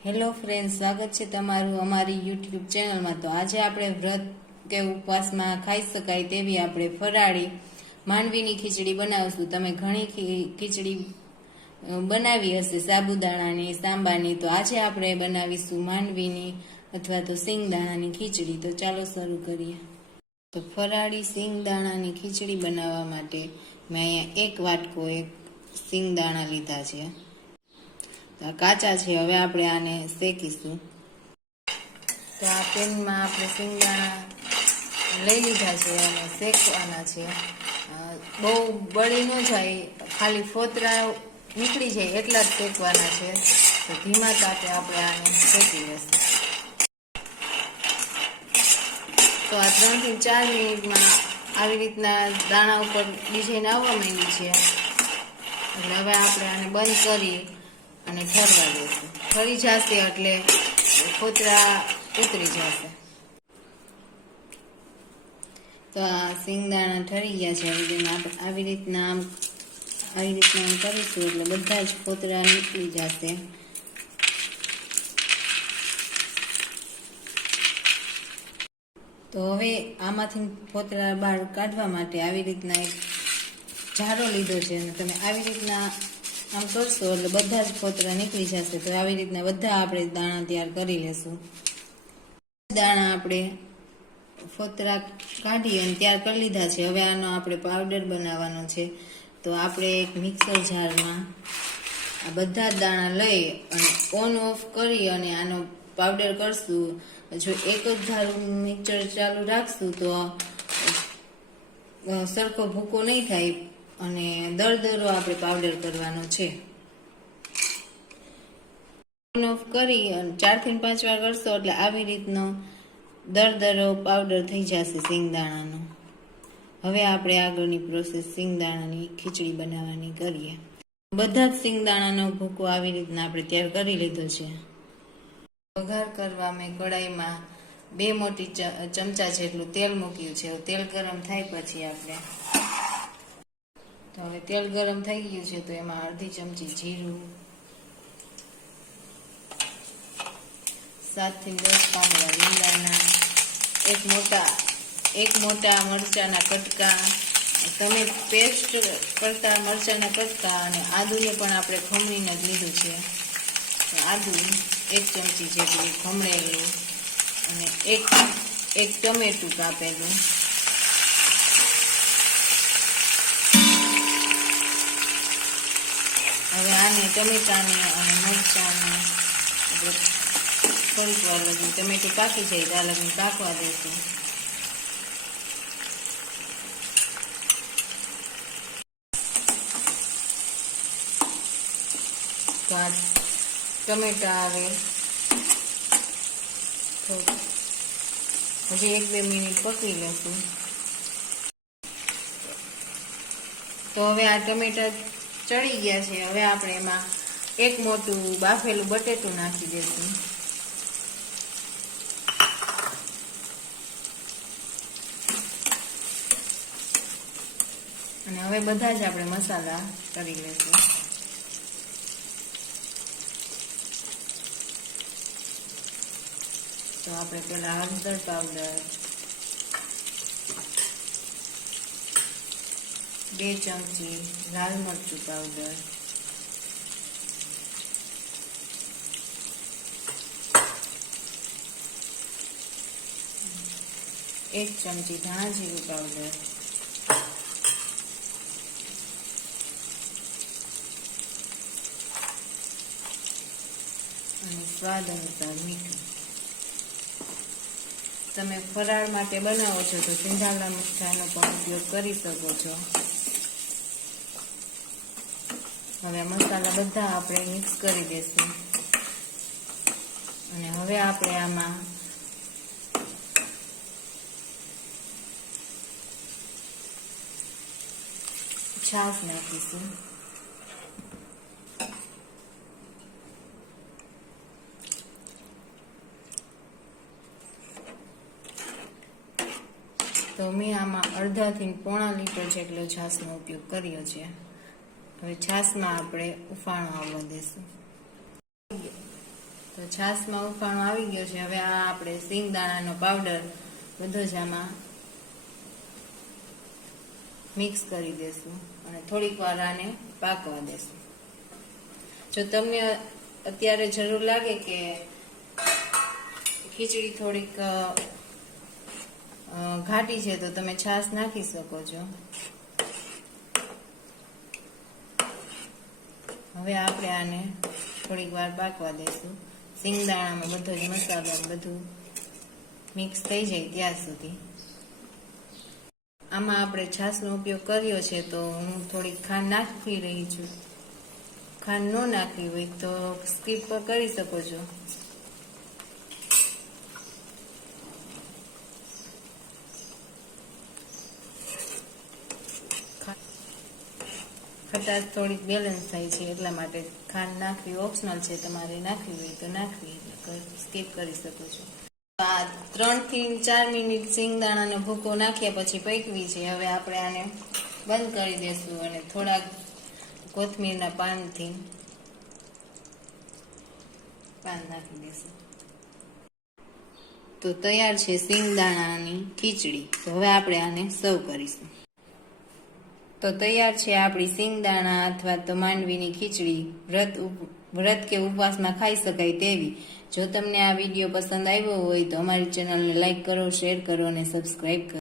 Hello friend, સ્વાગત છે તમારું અમારી યુટ્યુબ ચેનલમાં। તો આજે આપણે વ્રત કે ઉપવાસમાં ખાઈ શકાય તેવી આપણે ફરાળી માંડવીની ખીચડી બનાવશું। તમે ઘણી ખીચડી બનાવી હશે સાબુદાણાની, સાંબાની, તો આજે આપણે બનાવીશું માંડવીની અથવા તો સિંગદાણાની ખીચડી। તો ચાલો શરૂ કરીએ। તો ફરાળી સિંગદાણાની ખીચડી બનાવવા માટે મેં અહીંયા એક વાટકો સિંગદાણા લીધા છે। કાચા છે। હવે આપણે આને શેકીશું। તો આ પેનમાં આપણે સિંગદાણા લઈ લીધા છે અને શેકવાના છે। બહુ બળી ન જાય, ખાલી ફોતરા નીકળી જાય એટલા જ શેકવાના છે। તો ધીમા તાપે આપણે આને શેકી લેશું। તો આ 3 થી 4 મિનિટમાં આવી રીતના દાણા ઉપર ડિઝાઇન આવવા માંડી છે। એટલે હવે આપણે આને બંધ કરી અને ઠરવા દઈશું। ઠરી જશે એટલે ફોતરા ઉતરી જશે। તો આ સિંગદાણા ઠરી ગયા છે। આવી રીતના આમ કરીશું એટલે બધા જ ફોતરા નીકળી જશે। તો હવે આમાંથી ફોતરા બહાર કાઢવા માટે આવી રીતના એક જારો લીધો છે અને તમે આવી રીતના આમ કરશો એટલે બધા જ ફોતરા નીકળી જશે। તો આવી રીતના બધા આપણે દાણા તૈયાર કરી લેશું। દાણા આપણે ફોતરા કાઢી અને તૈયાર કરી લીધા છે। હવે આનો આપણે પાવડર બનાવવાનો છે। તો આપણે એક મિક્સર જારમાં આ બધા જ દાણા લઈ અને ઓન ઓફ કરી અને આનો પાવડર કરશું। જો એક જ ધારું મિક્સર ચાલુ રાખશું તો સરખો ભૂકો નહીં થાય અને દરદરો આપણે પાવડર કરવાનો છે। ઓન ઓફ કરી અને 4 થી 5 વાર કરશો એટલે આવી રીતનો દરદરો પાવડર થઈ જશે સિંગદાણાનો। હવે આપણે આગળની પ્રોસેસ સિંગદાણાની ખીચડી બનાવવાની કરીએ। બધા જ સિંગદાણાનો ભૂકો આવી રીતના આપણે તૈયાર કરી લીધો છે। વઘાર કરવા મેં કડાઈમાં 2 મોટી ચમચા જેટલું તેલ મૂક્યું છે। તેલ ગરમ થાય પછી આપણે તો હવે તેલ ગરમ થઈ ગયું છે તો એમાં અડધી ચમચી જીરું, 7 થી 10 પાંદડા લીમડાના, એક મોટા મરચાના કટકા, તમે પેસ્ટ કરતા મરચાના કટકા અને આદુને પણ આપણે ખમણીને જ લીધું છે। તો આદુ 1 ચમચી જેટલું ખમણેલું અને એક ટમેટું કાપેલું, હવે આને ટમેટાને અને મરચાંને થોડીક વાર લગી ટમેટું પાકી જાય ત્યાં લગી પાકવા દઈશું। તો આ ટમેટા આવે તો હજી 1-2 મિનિટ પકવી લઈશું। તો હવે આ ટમેટા ચડી ગયા છે। હવે આપણે એમાં એક મોટું બાફેલું બટેટું નાખી દઈશું। અને હવે બધા જ આપણે મસાલા કરી લઈશું। તો આપણે પેલા હળદર પાવડર, 2 ચમચી લાલ મરચું પાવડર, 1 ચમચી ધાણા જીરું પાવડર, અને સ્વાદ અનુસાર મીઠું। તમે ફરાળ માટે બનાવો છો તો સિંધાલા મીઠાનો પણ ઉપયોગ કરી શકો છો। હવે મસાલા બધા આપણે મિક્સ કરી દઈશું અને હવે આપણે આમાં છાશ નાખીશું। તો મેં આમાં અડધા થી પોણા લીટર જેટલો છાશનો ઉપયોગ કર્યો છે। હવે છાશમાં આપણે ઉફાણો આવવા દઈશું। તો છાશમાં ઉફાણો આવી ગયો છે. હવે આ આપણે સિંગદાણાનો પાવડર બધો જ આમાં મિક્સ કરી દેશું અને થોડીક વાર આને પાકવા દેશું. જો તમને અત્યારે જરૂર લાગે કે ખીચડી થોડીક ઘાટી છે તો તમે છાશ નાખી શકો છો. હવે આપણે આને થોડીક વાર પાકવા દઈશું. સિંગદાણામાં બધો જ મસાલો બધું મિક્સ થઈ જાય ત્યાં સુધી. આમાં આપણે છાશનો ઉપયોગ કર્યો છે તો હું થોડીક ખાંડ નાખી રહી છું. ખાંડ ન નાખવી હોય તો સ્કીપ કરી શકો છો. ખટાશ થોડીક બેલેન્સ થાય છે એટલા માટે ખાંડ નાખવી ઓપ્શનલ છે. તમારે નાખવી હોય તો નાખવી, સ્કીપ કરી શકો છો. આ 3 થી 4 મિનિટ સિંગદાણાનો ભૂકો નાખ્યા પછી પકવી છે. હવે આપણે આને બંધ કરી દેશું અને થોડાક કોથમીરના પાન નાખી દેશું. તો તૈયાર છે સિંગદાણાની ખીચડી. તો હવે આપણે આને સર્વ કરીશું. તો તૈયાર છે આપણી સિંગદાણા અથવા તો માંડવીની ખીચડી. વ્રત કે ઉપવાસમાં ખાઈ શકાય તેવી. જો તમને આ વિડીયો પસંદ આવ્યો હોય તો અમારી ચેનલને લાઈક કરો, શેર કરો અને સબસ્ક્રાઈબ કરો.